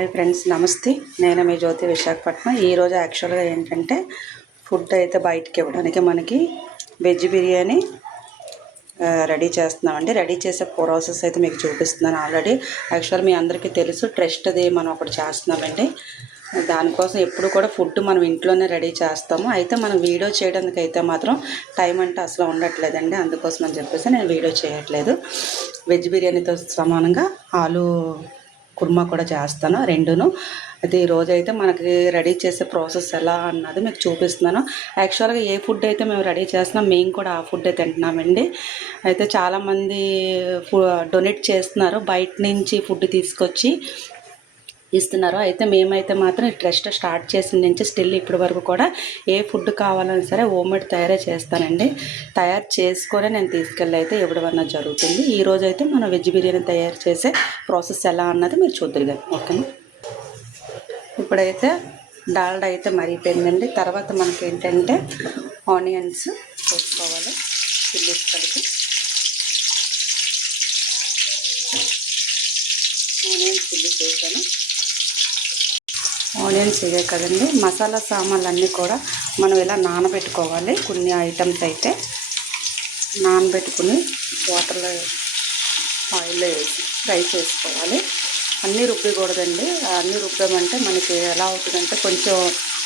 Hi friends, నమస్తే. నేను మీ జ్యోతి, విశాఖపట్నం. ఈరోజు యాక్చువల్గా ఏంటంటే ఫుడ్ అయితే బయటికి ఇవ్వడానికి మనకి వెజ్ బిర్యానీ రెడీ చేస్తున్నామండి. రెడీ చేసే ప్రాసెస్ అయితే మీకు చూపిస్తున్నాను. ఆల్రెడీ యాక్చువల్ మీ అందరికీ తెలుసు, ట్రస్ట్ అది మనం ఒకటి చేస్తున్నామండి. దానికోసం ఎప్పుడు కూడా ఫుడ్ మనం ఇంట్లోనే రెడీ చేస్తాము. అయితే మనం వీడియో చేయడానికి అయితే మాత్రం టైం అంటే అసలు ఉండట్లేదండి. అందుకోసం అని చెప్పేసి నేను వీడియో చేయట్లేదు. వెజ్ బిర్యానీతో సమానంగా ఆలు కుర్మా కూడా చేస్తాను, రెండును. అయితే ఈరోజు అయితే మనకి రెడీ చేసే ప్రాసెస్ ఎలా అన్నది మీకు చూపిస్తున్నాను. యాక్చువల్గా ఏ ఫుడ్ అయితే మేము రెడీ చేస్తున్నాం, మేము కూడా ఆ ఫుడ్ తింటున్నామండి. అయితే చాలామంది డొనేట్ చేస్తున్నారు, బయట నుంచి ఫుడ్ తీసుకొచ్చి ఇస్తున్నారు. అయితే మేమైతే మాత్రం ఈ ట్రస్ట్ స్టార్ట్ చేసిన నుంచి స్టిల్ ఇప్పటి వరకు కూడా ఏ ఫుడ్ కావాలన్నా సరే హోమ్మేడ్ తయారే చేస్తానండి. తయారు చేసుకొని నేను తీసుకెళ్ళి అయితే ఇవ్వడం జరుగుతుంది. ఈరోజు అయితే మనం వెజ్ బిర్యానీ తయారు చేసే ప్రాసెస్ ఎలా అన్నది మీరు చూద్దరు కదా. ఓకేనా, ఇప్పుడైతే డాల్డా అయితే మరిగిపోయిందండి. తర్వాత మనకి ఏంటంటే ఆనియన్స్ వేసుకోవాలి, చిల్లీస్ కలిపి. ఆనియన్స్ చిల్లీస్ వేసాను. ఆనియన్స్ వేయే కదండి. మసాలా సామాన్లు అన్నీ కూడా మనం ఇలా నానబెట్టుకోవాలి. కొన్ని ఐటమ్స్ అయితే నానబెట్టుకుని వాటర్లో ఆయిల్లో వేసి ఫ్రై చేసుకోవాలి. అన్నీ రుబ్బకూడదండి. అన్నీ రుబ్బామంటే మనకి ఎలా అవుతుందంటే కొంచెం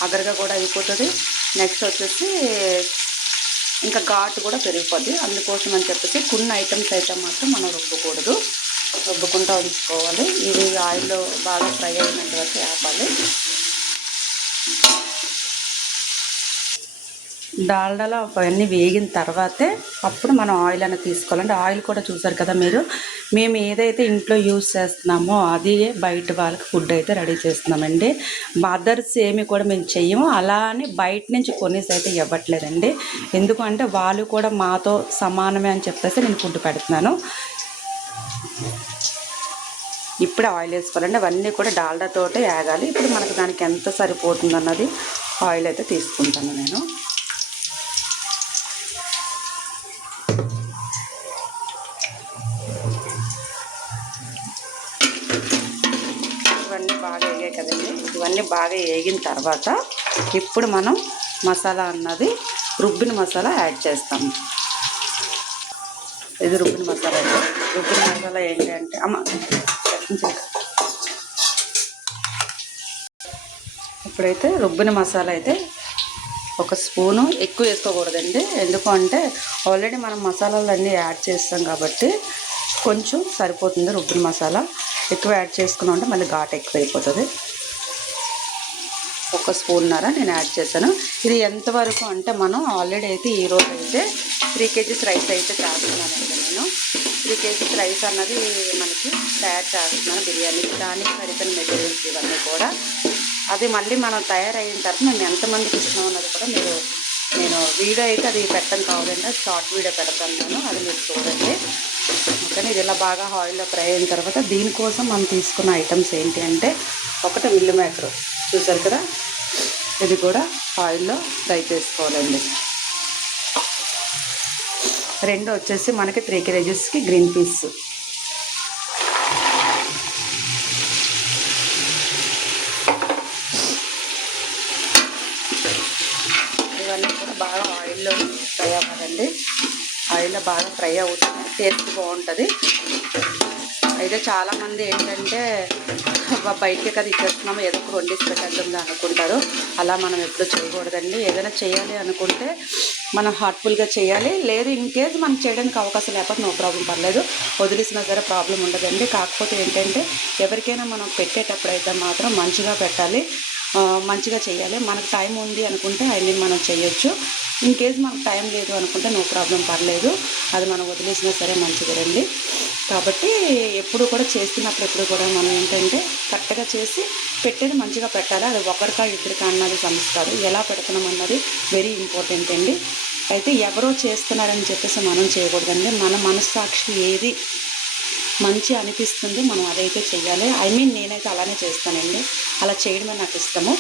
అగరగా కూడా అయిపోతుంది. నెక్స్ట్ వచ్చేసి ఇంకా ఘాటు కూడా పెరిగిపోద్ది. అందుకోసం అని చెప్పేసి కొన్ని ఐటమ్స్ అయితే మాత్రం మనం రుబ్బకూడదు, రుబ్బుకుంటూ ఉంచుకోవాలి. ఇది ఆయిల్లో బాగా ఫ్రై అయినంత వరకు ఆపాలి. డాల్డాలో అవన్నీ వేగిన తర్వాతే అప్పుడు మనం ఆయిల్ అనేది తీసుకోవాలండి. ఆయిల్ కూడా చూసారు కదా మీరు. మేము ఏదైతే ఇంట్లో యూజ్ చేస్తున్నామో అది బయట వాళ్ళకి ఫుడ్ అయితే రెడీ చేస్తున్నామండి. అదర్స్ ఏమి కూడా మేము చెయ్యము. అలా అని బయట నుంచి కొనేసి అయితే ఇవ్వట్లేదండి. ఎందుకంటే వాళ్ళు కూడా మాతో సమానమే అని చెప్పేసి నేను ఫుడ్ పెడుతున్నాను. ఇప్పుడు ఆయిల్ వేసుకోవాలండి. అవన్నీ కూడా డాల్డాతోటే వేగాలి. ఇప్పుడు మనకు దానికి ఎంత సరిపోతుంది అన్నది ఆయిల్ అయితే తీసుకుంటాను నేను. ఇవన్నీ బాగా వేగాయి కదండి. ఇవన్నీ బాగా వేగిన తర్వాత ఇప్పుడు మనం మసాలా అన్నది రుబ్బిన మసాలా యాడ్ చేస్తాము. ఇది రుబ్బిన మసాలా అండి. రుబ్బిన మసాలా ఏంటి అంటే ఇప్పుడైతే రుబ్బిన మసాలా అయితే ఒక స్పూను ఎక్కువ వేసుకోకూడదండి. ఎందుకు అంటే ఆల్రెడీ మనం మసాలాలు అన్నీ యాడ్ చేస్తాం కాబట్టి కొంచెం సరిపోతుంది. రుబ్బిన మసాలా ఎక్కువ యాడ్ చేసుకున్నాం అంటే మళ్ళీ ఘాటు ఎక్కువ అయిపోతుంది. ఒక స్పూన్నర నేను యాడ్ చేశాను. ఇది ఎంతవరకు అంటే మనం ఆల్రెడీ అయితే ఈరోజు అయితే 3 kgs రైస్ అయితే చేస్తున్నానండి. నేను 3 kgs రైస్ అన్నది మనకి తయారు చేస్తున్నాను బిర్యానీకి. దానికి సరిపోయిన మెటీరియల్స్ ఇవన్నీ కూడా అది మళ్ళీ మనం తయారైన తర్వాత మేము ఎంతమందికి ఇస్తున్నాం అన్నది కూడా నేను వీడియో అయితే అది పెట్టడం కావాలంటే షార్ట్ వీడియో పెడతాను నేను, అది మీరు చూడండి. ఓకేనా. ఇది ఇలా బాగా ఆయిల్లో ఫ్రై అయిన తర్వాత దీనికోసం మనం తీసుకున్న ఐటమ్స్ ఏంటి అంటే ఒకటి మిల్ మేకర్ చూసారు కదా, ఇది కూడా ఆయిల్లో ఫ్రై చేసుకోవాలండి. రెండు వచ్చేసి మనకి 3 kgsకి గ్రీన్ పీస్. ఇవన్నీ కూడా బాగా ఆయిల్లో ఫ్రై అవ్వాలండి. ఆయిల్లో బాగా ఫ్రై అవుతుంది, టేస్ట్ బాగుంటుంది. అయితే చాలామంది ఏంటంటే బయటకే కదా ఇచ్చేస్తున్నాము, ఏదో ఒక వండిసి పెట్టేద్దాం అనుకుంటారు. అలా మనం ఎప్పుడు చేయకూడదండి. ఏదైనా చేయాలి అనుకుంటే మనం హార్ట్ఫుల్గా చేయాలి. లేదు ఇన్ కేస్ మనం చేయడానికి అవకాశం లేకపోతే నో ప్రాబ్లం, పర్లేదు, వదిలేసినా సరే ప్రాబ్లం ఉండదండి. కాకపోతే ఏంటంటే ఎవరికైనా మనం పెట్టేటప్పుడు అయితే మాత్రం మంచిగా పెట్టాలి, మంచిగా చేయాలి. మనకు టైం ఉంది అనుకుంటే అన్నీ మనం చేయొచ్చు. ఇన్ కేస్ మనకు టైం లేదు అనుకుంటే నో ప్రాబ్లం, పర్లేదు, అది మనం వదిలేసినా సరే మంచిదండి. కాబట్టి ఎప్పుడు కూడా చేస్తున్నప్పుడు ఎప్పుడు కూడా మనం ఏంటంటే కరెక్ట్గా చేసి పెట్టేది మంచిగా పెట్టాలి. అది ఒకరికా ఇద్దరికా అన్నది సమస్య కాదు, ఎలా పెడుతున్నాం అన్నది వెరీ ఇంపార్టెంట్ అండి. అయితే ఎవరో చేస్తున్నారని చెప్పేసి మనం చేయకూడదండి. మన మనస్సాక్షి ఏది మంచి అనిపిస్తుంది మనం అదైతే చెయ్యాలి. నేనైతే అలానే చేస్తానండి. అలా చేయడమే నాకు ఇష్టము.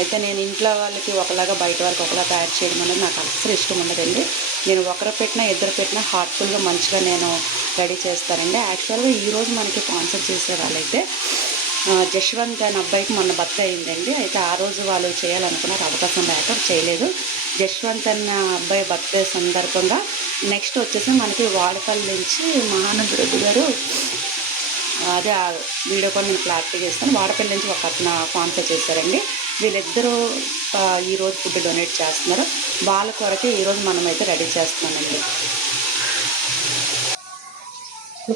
అయితే నేను ఇంట్లో వాళ్ళకి ఒకలాగా బయట వాళ్ళకి ఒకలా తయారు చేయడం అనేది నాకు అస్సలు ఇష్టం ఉండదండి. నేను ఒకరు పెట్టినా ఇద్దరు పెట్టినా హార్ట్ఫుల్గా మంచిగా నేను రెడీ చేస్తానండి. యాక్చువల్గా ఈరోజు మనకి స్పాన్సర్ చేసే వాళ్ళైతే జశ్వంత్ అనే అబ్బాయికి మొన్న బర్త్డే అయిందండి. అయితే ఆ రోజు వాళ్ళు చేయాలనుకున్నారు, అవకాశం లేక చేయలేదు. జశ్వంత్ అన్న అబ్బాయి బర్త్డే సందర్భంగా నెక్స్ట్ వచ్చేసి మనకి వాడపల్లి నుంచి మహానందరెడ్డి గారు, అదే ఆ వీడియో కూడా నేను క్లారిటీగా ఇస్తాను. వాడపల్లి నుంచి ఒక అతను స్పాన్సర్ చేశారండి. వీళ్ళిద్దరూ ఈరోజు ఫుడ్ డొనేట్ చేస్తున్నారు. వాళ్ళ కొరకే ఈరోజు మనమైతే రెడీ చేస్తున్నామండి.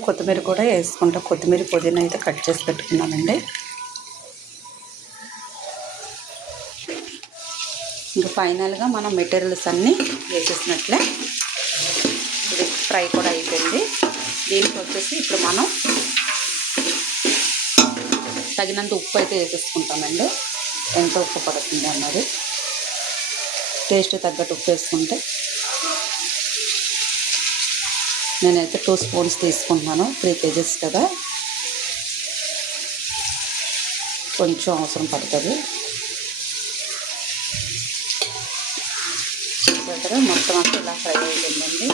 కొత్తిమీర కూడా వేసుకుంటాం. కొత్తిమీర పుదీనా అయితే కట్ చేసి పెట్టుకున్నానండి. ఇంకా ఫైనల్గా మనం మెటీరియల్స్ అన్నీ వేసేసినట్లే ఇది ఫ్రై కూడా అయిపోయింది. దీనికి వచ్చేసి ఇప్పుడు మనం తగినంత ఉప్పు అయితే వేసేసుకుంటామండి. ఎంత ఉప్పు పడుతుంది అన్నది టేస్ట్ తగ్గట్టు ఉప్పు వేసుకుంటే, నేనైతే 2 స్పూన్స్ తీసుకుంటున్నాను. 3 kgs కదా, కొంచెం అవసరం పడుతుంది. దగ్గర మొత్తం అంతా ఇలా ఫ్రై అవుతుందండి.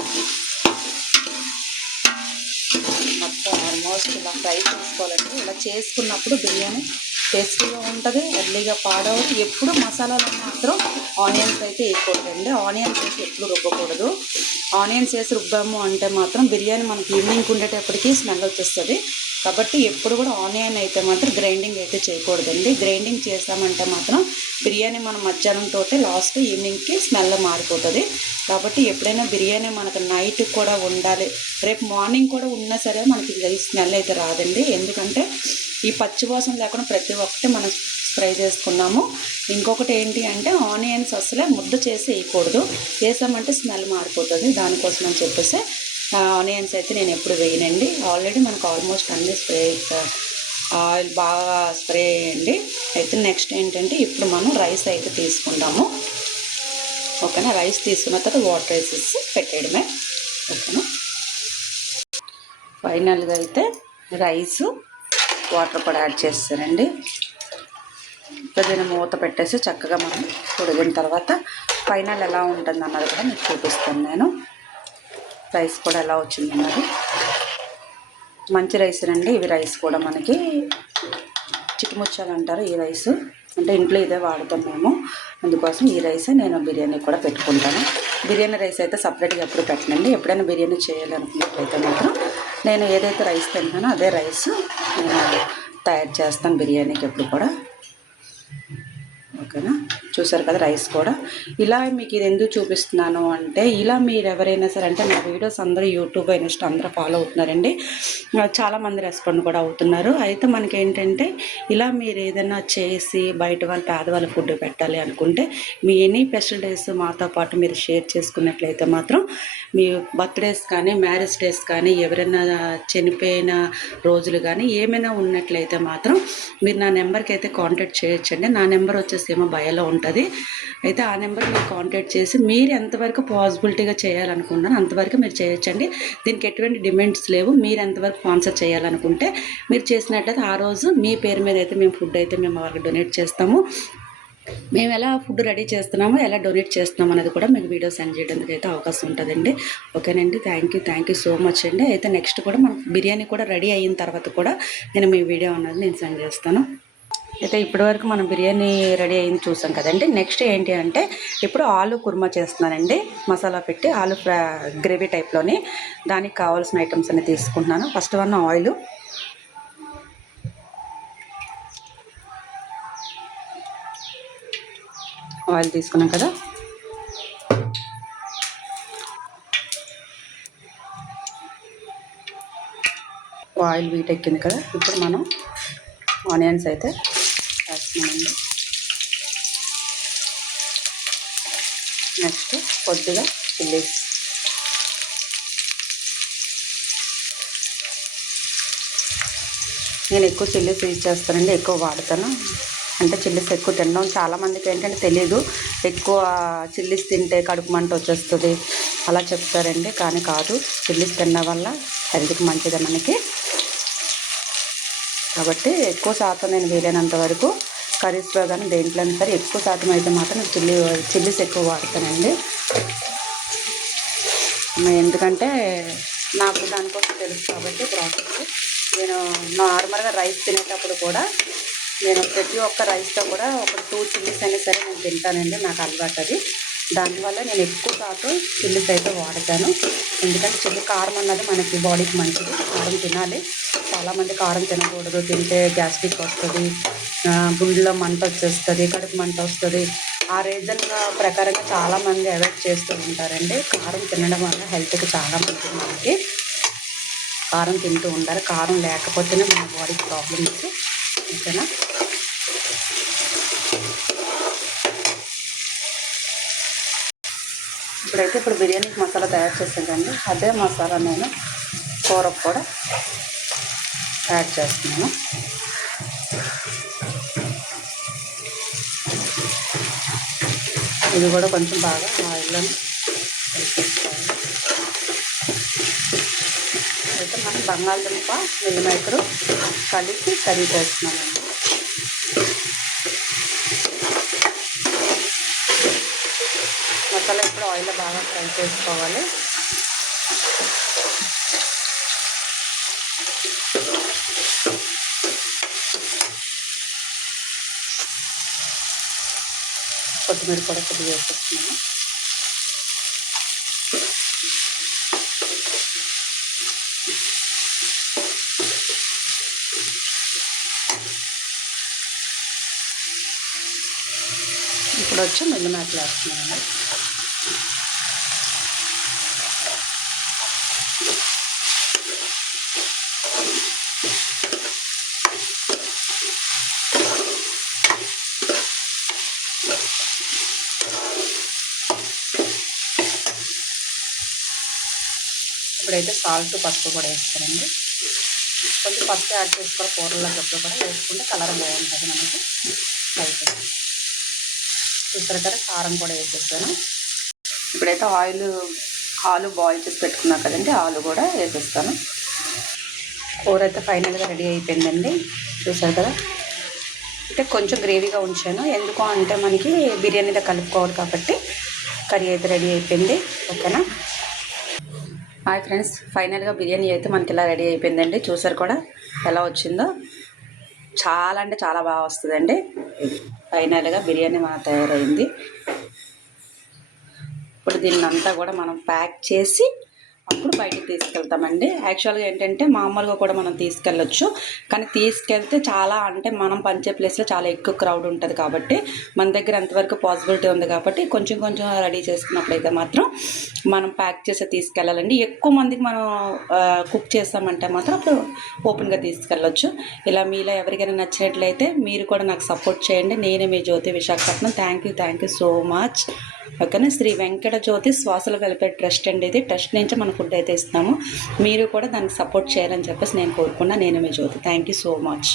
మొత్తం ఆల్మోస్ట్ ఇలా ఫ్రై చేసుకోవాలండి. ఇలా చేసుకున్నప్పుడు బిర్యానీ టేస్టీగా ఉంటుంది, ఎర్లీగా పాడవదు. ఎప్పుడు మసాలాలు మాత్రం ఆనియన్స్ అయితే వేయకూడదండి. ఆనియన్స్ వేసి ఎప్పుడు రుబ్బకూడదు. ఆనియన్స్ వేసి రుబ్బాము అంటే మాత్రం బిర్యానీ మనకి ఈవినింగ్ ఉండేటప్పటికి స్మెల్ వచ్చేస్తుంది. కాబట్టి ఎప్పుడు కూడా ఆనియన్ అయితే మాత్రం గ్రైండింగ్ అయితే చేయకూడదండి. గ్రైండింగ్ చేసామంటే మాత్రం బిర్యానీ మనం మధ్యాహ్నంతో లాస్ట్ ఈవినింగ్కి స్మెల్ మారిపోతుంది. కాబట్టి ఎప్పుడైనా బిర్యానీ మనకు నైట్ కూడా ఉండాలి, రేపు మార్నింగ్ కూడా ఉన్నా సరే మనకి స్మెల్ అయితే రాదండి. ఎందుకంటే ఈ పచ్చివాసన లేకుండా ప్రతి ఒక్కటి మనం ఫ్రై చేసుకున్నాము. ఇంకొకటి ఏంటి అంటే ఆనియన్స్ అసలే ముద్ద చేసి వేయకూడదు. వేసామంటే స్మెల్ మారిపోతుంది. దానికోసం అని చెప్పేసి ఆనియన్స్ అయితే నేను ఎప్పుడు వేయనండి. ఆల్రెడీ మనకు ఆల్మోస్ట్ అన్ని స్ప్రే ఆయిల్ బాగా స్ప్రే అయ్యండి. అయితే నెక్స్ట్ ఏంటంటే ఇప్పుడు మనం రైస్ అయితే తీసుకుందాము. ఓకేనా, రైస్ తీసుకున్న తర్వాత వాటర్ వేసేసి పెట్టేయడమే. ఓకేనా, ఫైనల్గా అయితే రైసు వాటర్ కూడా యాడ్ చేస్తానండి. దీన్ని మూత పెట్టేసి చక్కగా మనం ఉడికిన తర్వాత ఫైనల్ ఎలా ఉంటుంది అన్నది కూడా మీకు చూపిస్తాను. నేను రైస్ కూడా ఎలా వచ్చింది అన్నది మంచి రైస్ అండి. ఇవి రైస్ కూడా మనకి చిక్కుముచ్చాలు అంటారు. ఈ రైస్ అంటే ఇంట్లో ఇదే వాడతాం మేము, అందుకోసం ఈ రైసే నేను బిర్యానీ కూడా పెట్టుకుంటాను. బిర్యానీ రైస్ అయితే సపరేట్గా ఎప్పుడు పెట్టనండి. ఎప్పుడైనా బిర్యానీ చేయాలనుకున్నట్లయితే మాత్రం నేను ఏదైతే రైస్ తింటానో అదే రైస్ నేను తయారు చేస్తాను బిర్యానీకి ఎప్పుడు కూడా. ఓకేనా, చూసారు కదా రైస్ కూడా. ఇలా మీకు ఇది ఎందుకు చూపిస్తున్నాను అంటే, ఇలా మీరు ఎవరైనా సరే అంటే నా వీడియోస్ అందరూ యూట్యూబ్ ఇన్స్టా అందరూ ఫాలో అవుతున్నారండి. చాలామంది రెస్పాండ్ కూడా అవుతున్నారు. అయితే మనకి ఏంటంటే ఇలా మీరు ఏదైనా చేసి బయట వాళ్ళు పేదవాళ్ళ ఫుడ్ పెట్టాలి అనుకుంటే మీ ఎనీ స్పెషల్ డేస్ మాతో పాటు మీరు షేర్ చేసుకున్నట్లయితే మాత్రం మీ బర్త్డేస్ కానీ మ్యారేజ్ డేస్ కానీ ఎవరైనా చనిపోయిన రోజులు కానీ ఏమైనా ఉన్నట్లయితే మాత్రం మీరు నా నెంబర్కి అయితే కాంటాక్ట్ చేయొచ్చండి. నా నెంబర్ వచ్చేసి ఏమో బయోలో ఉంటుంది. అయితే ఆ నెంబర్ మీరు కాంటాక్ట్ చేసి మీరు ఎంతవరకు పాసిబిలిటీగా చేయాలనుకున్నారో అంతవరకు మీరు చేయొచ్చండి. దీనికి ఎటువంటి డిమాండ్స్ లేవు. మీరు ఎంతవరకు స్పాన్సర్ చేయాలనుకుంటే మీరు చేసినట్లయితే ఆ రోజు మీ పేరు మీద అయితే మేము ఫుడ్ అయితే మేము వాళ్ళకి డొనేట్ చేస్తాము. మేము ఎలా ఫుడ్ రెడీ చేస్తున్నామో ఎలా డొనేట్ చేస్తున్నాం అనేది కూడా మీకు వీడియో సెండ్ చేయడానికి అయితే అవకాశం ఉంటుందండి. ఓకేనండి, థ్యాంక్ యూ సో మచ్ అండి. అయితే నెక్స్ట్ కూడా మనం బిర్యానీ కూడా రెడీ అయిన తర్వాత కూడా నేను మీ వీడియో అన్నది నేను సెండ్ చేస్తాను. అయితే ఇప్పటివరకు మనం బిర్యానీ రెడీ అయింది చూసాం కదండి. నెక్స్ట్ ఏంటి అంటే ఇప్పుడు ఆలు కుర్మా చేస్తున్నానండి. మసాలా పెట్టి ఆలు గ్రేవీ టైప్లోని దానికి కావాల్సిన ఐటమ్స్ అన్ని తీసుకుంటున్నాను. ఫస్ట్ వన్ ఆయిల్ తీసుకున్నాం కదా, ఆయిల్ వీట్ ఎక్కింది కదా. ఇప్పుడు మనం ఆనియన్స్ అయితే వేస్తున్నామండి. నెక్స్ట్ కొద్దిగా చిల్లీస్, నేను ఎక్కువ చిల్లీస్ యూజ్ చేస్తానండి, ఎక్కువ వాడతాను. అంటే చిల్లీస్ ఎక్కువ తినడం చాలామందికి ఏంటంటే తెలియదు, ఎక్కువ చిల్లీస్ తింటే కడుపు మంట వచ్చేస్తుంది అలా చెప్తారండి. కానీ కాదు, చిల్లీస్ తినడం వల్ల హెల్త్కి మంచిది మనకి. కాబట్టి ఎక్కువ శాతం నేను వీలైనంత వరకు కర్రీస్లో కానీ దేంట్లో సరే ఎక్కువ శాతం అయితే మాత్రం చిల్లీస్ ఎక్కువ వాడతానండి. ఎందుకంటే నాకు దానికోసం తెలుసు కాబట్టి ప్రాసెస్. నేను నార్మల్గా రైస్ తినేటప్పుడు కూడా నేను ప్రతి ఒక్క రైస్తో కూడా ఒక 2 చిల్లీస్ అయినా సరే నేను తింటానండి. నాకు అలవాటు అది. దానివల్ల నేను ఎక్కువ శాతం చిల్లీస్ అయితే వాడతాను. ఎందుకంటే చిల్లి కారం అన్నది మనకి బాడీకి మంచిది. కారం తినాలి. చాలామంది కారం తినకూడదు, తింటే గ్యాస్ట్రిక్ వస్తుంది, గుండెలో మంట వచ్చేస్తుంది, కడుపు మంట వస్తుంది. ఆ రీజన్ ప్రకారంగా చాలామంది అవాయిడ్ చేస్తూ ఉంటారండి. కారం తినడం వల్ల హెల్త్కి చాలా మంచిది. మనకి కారం తింటూ ఉండాలి. కారం లేకపోతేనే మన బాడీకి ప్రాబ్లమ్స్. ఓకేనా? ఇప్పుడు బిర్యానీకి మసాలా తయారు చేసానండి. అదే మసాలా నేను కూరకు కూడా యాడ్ చేస్తున్నాను. ఇది కూడా కొంచెం బాగా ఆయిల్లో కలిపేసుకోవాలి. అయితే మనం బంగాళదుంప మిల్ మేకరు కలిపి కర్రీ చేస్తున్నామండి. మసాలా ఇప్పుడు ఆయిల్లో బాగా ఫ్రై చేసుకోవాలి. కొత్తిమీర కూడా కొద్దిగా వేసేస్తున్నాను. ఇప్పుడు వచ్చి మిల్ మేకలు వేస్తున్నాను. ఇప్పుడైతే సాల్ట్, పసుపు కూడా వేస్తానండి. కొంచెం పసుపు యాడ్ చేసుకోవాలి. కూరల్లోకి కూడా వేసుకుంటే కలర్ బాగుంటుంది మనకి. అయిపోయింది. చూసారు కదా, కారం కూడా వేసేస్తాను. ఇప్పుడైతే ఆలు బాయిల్ చేసి పెట్టుకున్నాను కదండి, ఆలు కూడా వేసేస్తాను. కూర అయితే ఫైనల్గా రెడీ అయిపోయిందండి. చూసారు కదా, అంటే కొంచెం గ్రేవీగా ఉంచాను. ఎందుకు అంటే మనకి బిర్యానీలో కలుపుకోవాలి కాబట్టి. కర్రీ అయితే రెడీ అయిపోయింది. ఓకేనా? హాయ్ ఫ్రెండ్స్, ఫైనల్గా బిర్యానీ అయితే మనకి ఇలా రెడీ అయిపోయిందండి. చూసారు కూడా ఎలా వచ్చిందో. చాలా అంటే చాలా బాగా వస్తుందండి. ఫైనల్గా బిర్యానీ మన తయారైంది. ఇప్పుడు దీన్ని అంతా కూడా మనం ప్యాక్ చేసి అప్పుడు బయటికి తీసుకెళ్తామండి. యాక్చువల్గా ఏంటంటే మామూలుగా కూడా మనం తీసుకెళ్ళొచ్చు, కానీ తీసుకెళ్తే చాలా అంటే మనం పంచే ప్లేస్లో చాలా ఎక్కువ క్రౌడ్ ఉంటుంది కాబట్టి మన దగ్గర ఎంతవరకు పాసిబిలిటీ ఉంది కాబట్టి కొంచెం కొంచెం రెడీ చేసుకున్నప్పుడైతే మాత్రం మనం ప్యాక్ చేసి తీసుకెళ్ళాలండి. ఎక్కువ మందికి మనం కుక్ చేస్తామంటే మాత్రం అప్పుడు ఓపెన్గా తీసుకెళ్ళొచ్చు. ఇలా మీలో ఎవరికైనా నచ్చినట్లయితే మీరు కూడా నాకు సపోర్ట్ చేయండి. నేనే మీ Jyothi, Visakhapatnam. Thank you so much. ఓకేనా? శ్రీ వెంకట జ్యోతి శ్వాసల వెల్ఫేర్ ట్రస్ట్ అండి. ఇది ట్రస్ట్ నుంచి మనం ఫుడ్ అయితే ఇస్తాము. మీరు కూడా దానికి సపోర్ట్ చేయాలని చెప్పేసి నేను కోరుకున్నా. నేను మీ Jyothi. Thank you so much.